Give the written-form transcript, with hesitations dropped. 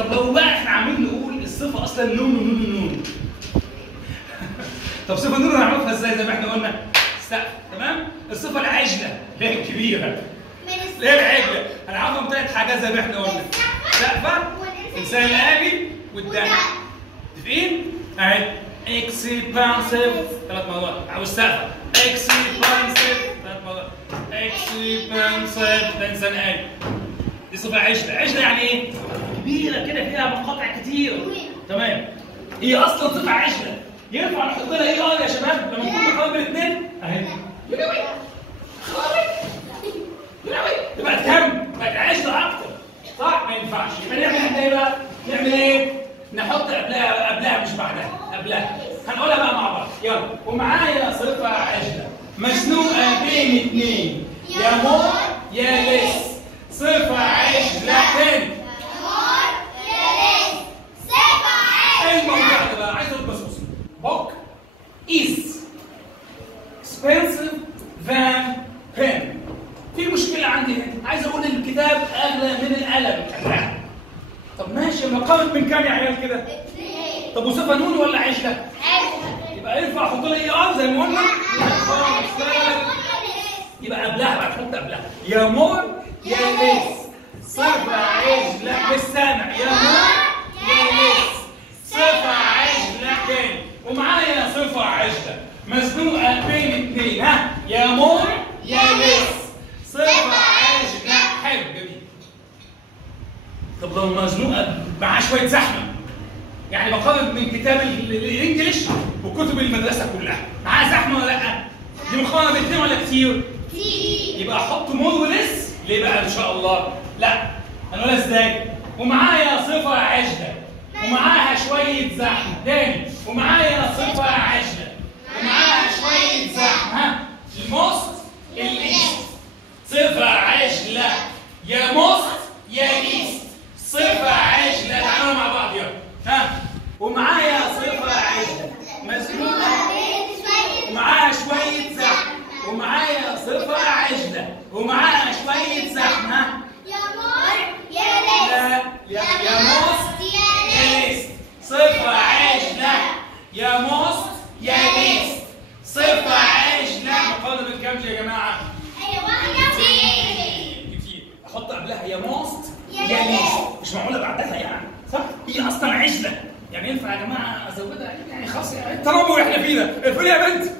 طب لو بقى احنا عاملين نقول الصفه اصلا نون. طب صفه نون هنعرفها ازاي زي ما احنا قلنا؟ سقف. تمام؟ الصفه العجله اللي هي الكبيره اللي هي العجله هنعرفهم ثلاث حاجات زي ما احنا قلنا: سقفه، انسان الالي، والدم. متفقين؟ اهي اكسبانسيف 3 مرات. عاوز سقفه اكسبانسيف 3 مرات. اكسبانسيف ده انسان آلي. دي صفه عجله. عجله يعني ايه؟ كبيره كده فيها مقاطع كتير. تمام؟ هي اصلا صفه عجله ينفع نحط لها ايه يا شباب لما نكون بنحاول بين الاثنين؟ اهي تبقى كم؟ بقت عجله اكتر. صح؟ ما ينفعش. يبقى نعمل احنا ايه بقى؟ نعمل ايه؟ نحط قبلها مش بعدها، قبلها. هنقولها بقى مع بعض. يلا. ومعايا صفه عجله مزنوقه بين اثنين، يا مور يا لس. صفه عجله تاني. ايه الموضوع ده بقى؟ عايز اقول بص. book is expensive than pen. في مشكلة عندي هنا، عايز اقول الكتاب اغلى من القلم. طب ماشي، مقامة من كام يا عيال كده؟ طب وصفة نون ولا عجلة؟ يبقى ينفع احط لها اي ار زي ما قلنا؟ يبقى قبلها بقى، تحط قبلها يا مور يا ليس. صفة عجلة مش سامع. يا مور يا ليس. صفة عجلة تاني. ومعايا صفة عجلة مزنوقة بين اثنين. ها؟ يا مور يا ليس. صفة عجلة. حلو جميل. طب لو مزنوقة معاه شوية زحمة، يعني بقارن من كتاب الانجليش وكتب المدرسة كلها، معاه زحمة ولا لأ؟ دي مقارنة بين اثنين ولا كتير؟ كتير. يبقى أحط مور وليس. ليه بقى إن شاء الله؟ لأ، هنقولها إزاي؟ ومعايا صفة عجلة ومعاها شوية زحمة. تاني. ومعايا صفة عجلة ومعاها شوية زحمة. ها؟ الموست الليست. صفة عجلة يا موست يا ليست. صفة عجلة. تعالوا مع بعض يلا. ها؟ ومعايا صفة عجلة مزنوقة ومعاها شوية زحمة. ومعايا صفة عجلة ومعاها شوية زحمة. ها؟ يا مور يا ليست. يا موست يا ليست. صفة عجلة يا موست يا ليست. صفة عجلة. مقارنة بين كام يا جماعة؟ كتير. احط قبلها يا موست يا ليست. مش معقولة بعدها يعني، صح؟ هي أصلا عجلة، يعني ينفع يا جماعة أزودها؟ يعني خلاص يعني التنمر اللي احنا فيه ده. اقفلي يا بنت.